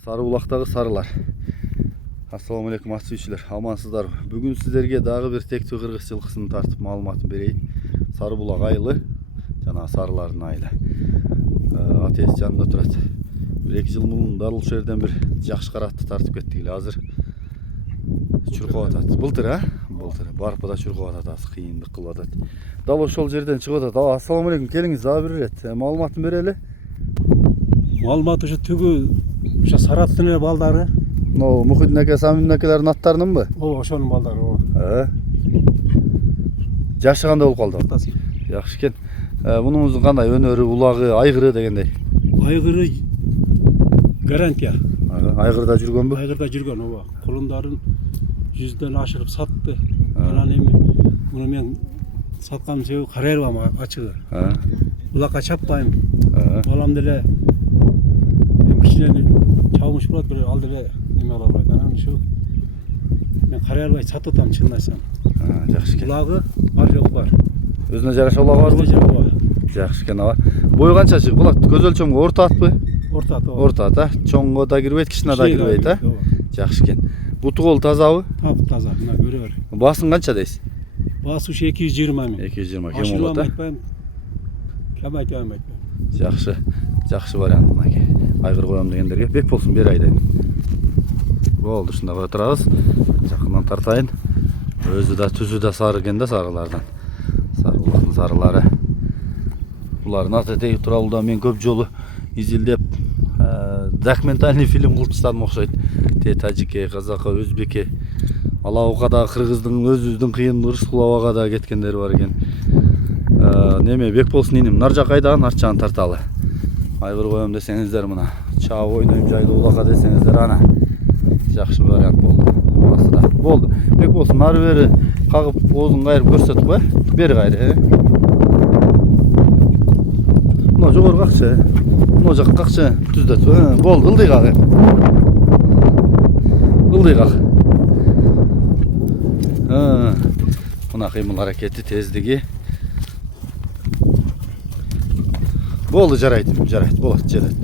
Сары Улақтағы сарылар. Ассаламу алейкум ат сүйүүчүлөр, амансыздар. Бүгүн сиздерге дагы бир тектүү кыргыз жылкысын тартып маалыматын берейин. Сары булак айылы, жана сарылардын айылы. Атес жанында турат. 1-2 жыл мурун дал ушул жерден бир жакшы каратты тартып кеттик эле. Азыр чуркап атат. Былтыр, былтыр барпада чуркап атат, аз кыйындык кылып атат. Дал ошол жерден чыгып атат. Ассаламу алейкум, келиңиз, дагы бир ирет маалыматын берели. Маалымат ушу түгү ушу Сараттын балдары. Мухиддин аке, Самимдин акелердин аттарынынбы? Ошонун балдары. Жашы кандай болуп калды? Жакшы экен. Мунуңуздун кандай өнөрү, улагы, айгыры дегендей? Айгыры гарантия. Айгырда жүргөнбү? Айгырда жүргөн, ооба. Кулундарын 100дөн ашырып сатты. Анан эми муну мен саткан себеби карайбам ачыгы. Улакка чаппайм. Балам деле кичине чабымыш болот, бир ал деле эме ала албайт. Анан ушу мен карай албай сатып атам, чынын айтсам. Жакшы экен. Улагы бар жогу бар. Өзүнө жараша улагы барбы? Жакшы экен, аба. Бою канча чыгып булат? Көз өлчөмгө орто атпы? Орто ат, ооба. Орто ат, чоңго да кирбейт, кичине да кирбейт, Жакшы экен. Буту кол тазабы? Таза, мына көрө бер. Басың канча дейсиз? Басы ушу 220 миң. 220 кем болот, Айтпайм. Кем айтпайм. Жакшы. Жакшы вариант мынаке. Айгыр коем дегендерге бек болсун, бер айдайм. Болду, ушунда кое турабыз. Жакындан тартайын. Өзү да түзү да сары экен да, сарылардан. Сарылардын сарылары. Булардын аты тегип тууралуу да мен көп жолу изилдеп документальный фильм кылып таштадым окшойт. Тажике, казака, өзбеке, алабуга да кыргыздын өзүбүздүн кыйын Рыскуловага да кеткендер бар экен. Неме бек болсун иним, нар жак айдаган, арт жагын тарталы. Айгыр коем десеңиздер, мына чаап ойнойм жайлуу улакка десеңиздер, ана жакшы вариант болду. Басыда болду. Бек болсун, нары бери кагып оозун кайрып көрсөтүп кой. Бери кайры. Мына жогору какчы. Мына жак какчы түздөтүп. Болду, ылдый каг. Ылдый каг. Мына кыймыл аракети, тездиги. Болду, жарайт, болот, жарайт.